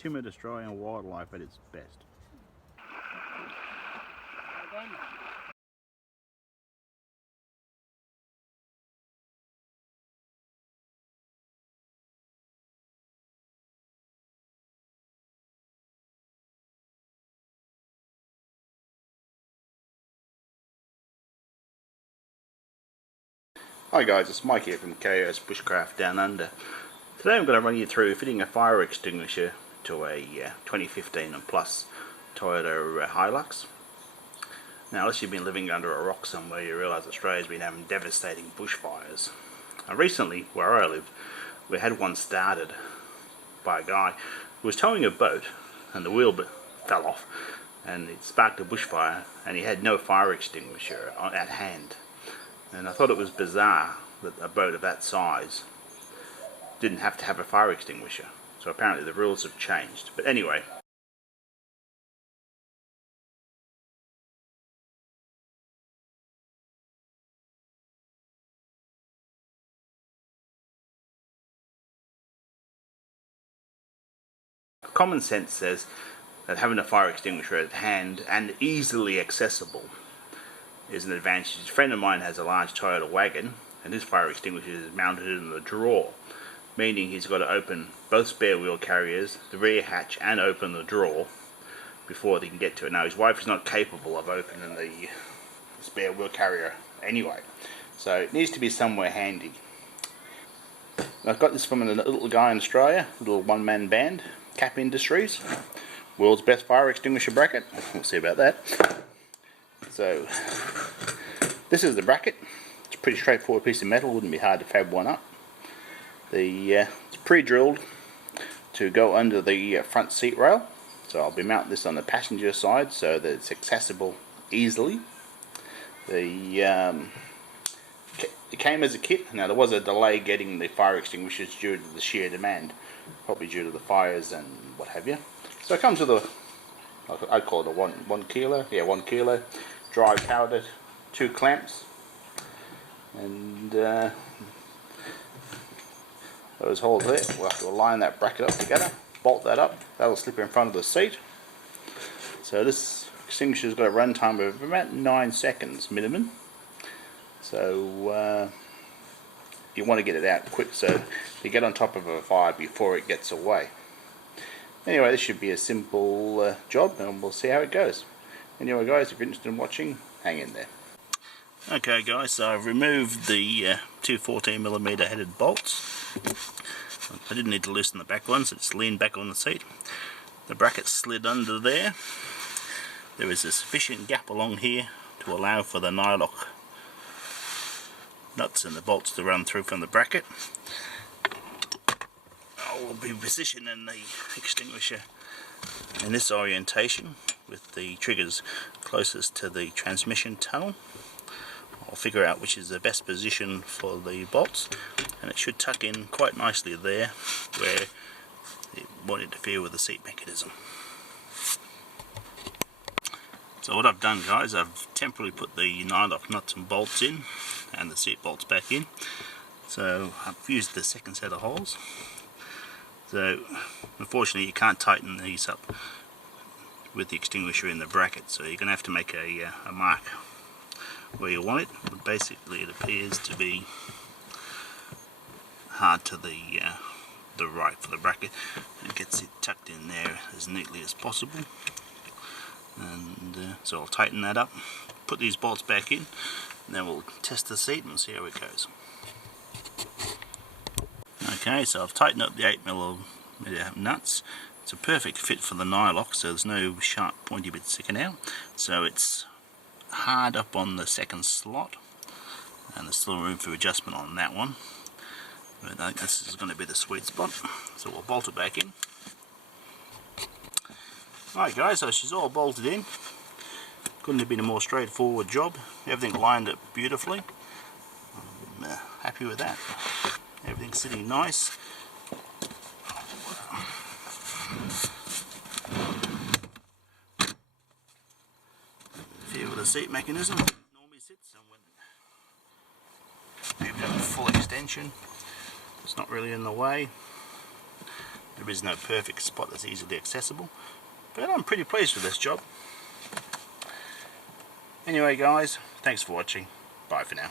timber destroying wildlife at its best. Hi guys, it's Mike here from KOS Bushcraft Down Under. Today I'm going to run you through fitting a fire extinguisher to a 2015 and plus Toyota Hilux. Now, unless you've been living under a rock somewhere, you realise Australia's been having devastating bushfires. And recently, where I live, we had one started by a guy who was towing a boat and the wheel fell off and it sparked a bushfire and he had no fire extinguisher at hand. And I thought it was bizarre that a boat of that size didn't have to have a fire extinguisher. So apparently the rules have changed. But anyway. Common sense says that having a fire extinguisher at hand and easily accessible is an advantage. A friend of mine has a large Toyota wagon and his fire extinguisher is mounted in the drawer, meaning he's got to open both spare wheel carriers, the rear hatch, and open the drawer before they can get to it. Now his wife is not capable of opening the spare wheel carrier anyway, so it needs to be somewhere handy. I've got this from a little guy in Australia, a little one-man band, Kap Industries, world's best fire extinguisher bracket. We'll see about that. So this is the bracket. It's a pretty straightforward piece of metal, wouldn't be hard to fab one up. It's pre-drilled to go under the front seat rail, so I'll be mounting this on the passenger side so that it's accessible easily. It came as a kit. Now there was a delay getting the fire extinguishers due to the sheer demand, probably due to the fires and what have you. So it comes with a, I'd call it a 1 kilo, 1 kilo, dry powdered, 2 clamps, and those holes there, we'll have to align that bracket up together, bolt that up, that'll slip in front of the seat. So this extinguisher's got a run time of about 9 seconds minimum, so you want to get it out quick so you get on top of a fire before it gets away. Anyway, this should be a simple job and we'll see how it goes. Anyway guys, if you're interested in watching, hang in there. Okay guys, so I've removed the two 14mm headed bolts. I didn't need to loosen the back ones, it's leaned back on the seat. The bracket slid under there. There is a sufficient gap along here to allow for the nylock nuts and the bolts to run through from the bracket. I will be positioning the extinguisher in this orientation with the triggers closest to the transmission tunnel. I'll figure out which is the best position for the bolts, and it should tuck in quite nicely there where it won't interfere with the seat mechanism. So what I've done guys, I've temporarily put the nylock nuts and bolts in and the seat bolts back in. So I've used the second set of holes. So unfortunately you can't tighten these up with the extinguisher in the bracket, so you're going to have to make a mark where you want it, but basically it appears to be hard to the right for the bracket. It gets it tucked in there as neatly as possible, and so I'll tighten that up, put these bolts back in, and then we'll test the seat and see how it goes. Okay, so I've tightened up the 8mm nuts. It's a perfect fit for the nylock, so there's no sharp pointy bits sticking out. So it's hard up on the second slot, and there's still room for adjustment on that one. But I think this is going to be the sweet spot, so we'll bolt it back in. Alright guys, so she's all bolted in. Couldn't have been a more straightforward job. Everything lined up beautifully. I'm happy with that. Everything's sitting nice. Feel the seat mechanism normally sits, and when you've got a full extension, it's not really in the way. There is no perfect spot that's easily accessible, but I'm pretty pleased with this job. Anyway guys, thanks for watching. Bye for now.